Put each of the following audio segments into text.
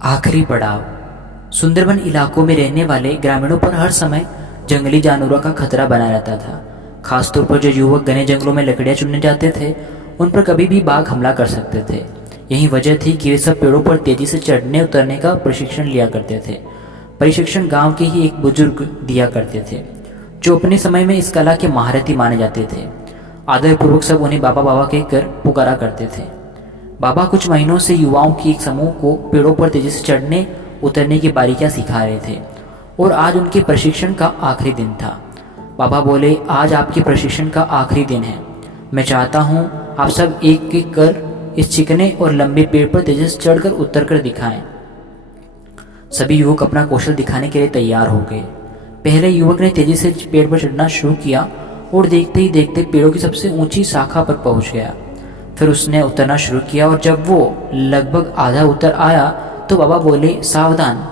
आखिरी पड़ाव। सुंदरबन इलाकों में रहने वाले ग्रामीणों पर हर समय जंगली जानवरों का खतरा बना रहता था। खासतौर पर जो युवक घने जंगलों में लकड़ियां चुनने जाते थे, उन पर कभी भी बाघ हमला कर सकते थे। यही वजह थी कि वे सब पेड़ों पर तेजी से चढ़ने उतरने का प्रशिक्षण लिया करते थे। प्रशिक्षण गांव के ही एक बुजुर्ग दिया करते थे, जो अपने समय में इस कला के महारथी माने जाते थे। आदरपूर्वक सब उन्हें बाबा बाबा कहकर पुकारा करते थे। बाबा कुछ महीनों से युवाओं की एक समूह को पेड़ों पर तेजी से चढ़ने उतरने की बारीकियां सिखा रहे थे, और आज उनके प्रशिक्षण का आखिरी दिन था। बाबा बोले, आज आपके प्रशिक्षण का आखिरी दिन है। मैं चाहता हूँ आप सब एक एक कर इस चिकने और लंबे पेड़ पर तेजी से चढ़कर उतर कर दिखाएं। सभी युवक अपना कौशल दिखाने के लिए तैयार हो गए। पहले युवक ने तेजी से पेड़ पर चढ़ना शुरू किया और देखते ही देखते पेड़ों की सबसे ऊंची शाखा पर पहुंच गया। फिर उसने उतरना शुरू किया और जब वो लगभग आधा उतर आया तो बाबा बोले, सावधान,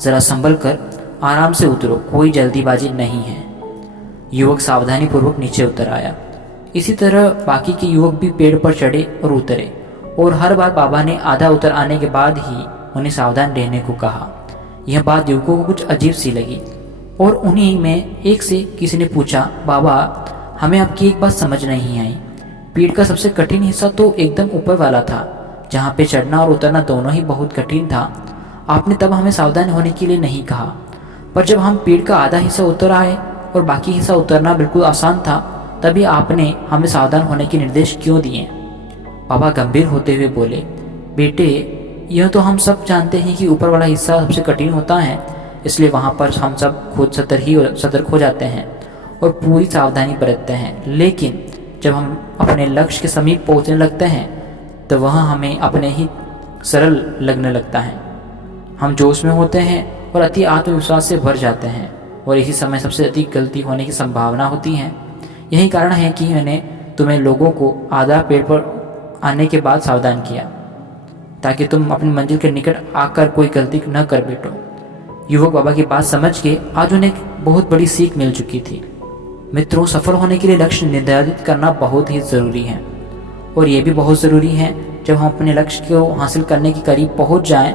जरा संभल कर आराम से उतरो, कोई जल्दीबाजी नहीं है। युवक सावधानी पूर्वक नीचे उतर आया। इसी तरह बाकी के युवक भी पेड़ पर चढ़े और उतरे, और हर बार बाबा ने आधा उतर आने के बाद ही उन्हें सावधान रहने को कहा। यह बात युवकों को कुछ अजीब सी लगी, और उन्हीं में एक से किसी ने पूछा, बाबा, हमें आपकी एक बात समझ नहीं आई। पेड़ का सबसे कठिन हिस्सा तो एकदम ऊपर वाला था, जहाँ पे चढ़ना और उतरना दोनों ही बहुत कठिन था। आपने तब हमें सावधान होने के लिए नहीं कहा, पर जब हम पेड़ का आधा हिस्सा उतर आए और बाकी हिस्सा उतरना बिल्कुल आसान था, तभी आपने हमें सावधान होने के निर्देश क्यों दिए? बाबा गंभीर होते हुए बोले, बेटे, यह तो हम सब जानते हैं कि ऊपर वाला हिस्सा सबसे कठिन होता है, इसलिए वहाँ पर हम सब खुद सतर्क हो जाते हैं और पूरी सावधानी बरतते हैं। लेकिन जब हम अपने लक्ष्य के समीप पहुँचने लगते हैं तो वह हमें अपने ही सरल लगने लगता है। हम जोश में होते हैं और अति आत्मविश्वास से भर जाते हैं, और इसी समय सबसे अधिक गलती होने की संभावना होती है। यही कारण है कि मैंने तुम्हें लोगों को आधा पेड़ पर आने के बाद सावधान किया, ताकि तुम अपनी मंजिल के निकट आकर कोई गलती न कर बैठो। युवक बाबा की बात समझ के आज उन्हें बहुत बड़ी सीख मिल चुकी थी। मित्रों, सफल होने के लिए लक्ष्य निर्धारित करना बहुत ही ज़रूरी है, और ये भी बहुत ज़रूरी है जब हम अपने लक्ष्य को हासिल करने के करीब पहुंच जाएं,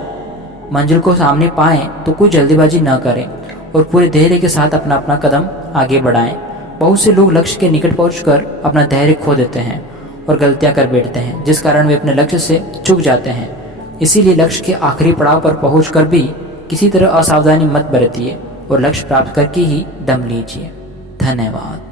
मंजिल को सामने पाएं, तो कोई जल्दीबाजी न करें और पूरे धैर्य के साथ अपना अपना कदम आगे बढ़ाएं। बहुत से लोग लक्ष्य के निकट पहुंचकर अपना धैर्य खो देते हैं और गलतियां कर बैठते हैं, जिस कारण वे अपने लक्ष्य से चूक जाते हैं। इसीलिए लक्ष्य के आखिरी पड़ाव पर पहुंचकर भी किसी तरह असावधानी मत बरतिए और लक्ष्य प्राप्त करके ही दम लीजिए। धन्यवाद।